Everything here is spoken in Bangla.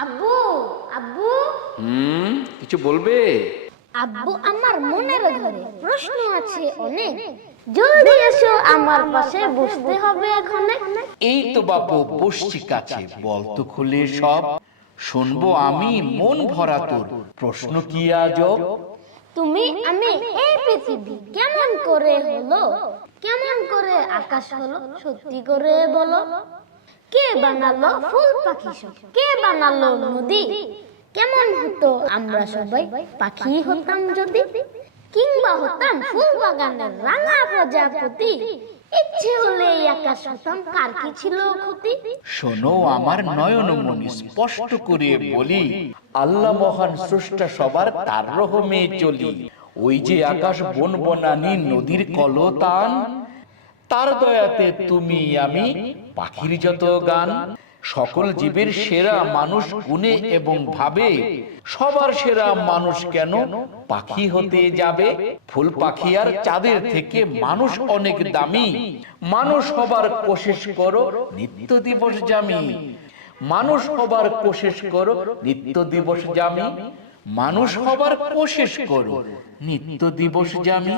আব্বু, আব্বু। কিছু বলবে? আব্বু, আমার মনের ঘরে প্রশ্ন আছে অনেক, জলদি এসো আমার পাশে, বসতে হবে এখানে। এই তো বাপু বসছি কাছে, বল তো খুলে সব, শুনবো আমি মন ভরা তোর প্রশ্ন কি আজব। তুমি আমি এই পৃথিবী কেমন করে হলো, কেমন করে আকাশ হলো, সত্যি করে বলো। কে বানালো ফুল পাখি সব, কে বানালো নদী, কেমন হতো আমরা সবাই পাখি হতাম যদি, কিংবা হতাম ফুল বাগানের রাঙা প্রজাপতি, ইচ্ছে হলে আকাশ হতাম, কার কি ছিল ক্ষতি। শোনো আমার নয়ন মনি, স্পষ্ট করে বলি, আল্লাহ মহান স্রষ্টা সবার, তার রহমে চলি। ওই যে আকাশ বন বনানি নদীর কলতান, তার দয়াতে তুমি আমি পাখির যত গান। সকল জীবের সেরা মানুষ গুণে এবং ভাবে, সবার সেরা মানুষ কেন পাখি হতে যাবে। ফুল পাখি আর চাঁদের থেকে মানুষ অনেক দামি, মানুষ হবার কোশিশ করো নিত্য দিবস জামি। মানুষ হবার কোশিশ করো নিত্য দিবস জামি, মানুষ হবার কোশিশ করো নিত্য দিবস জামি।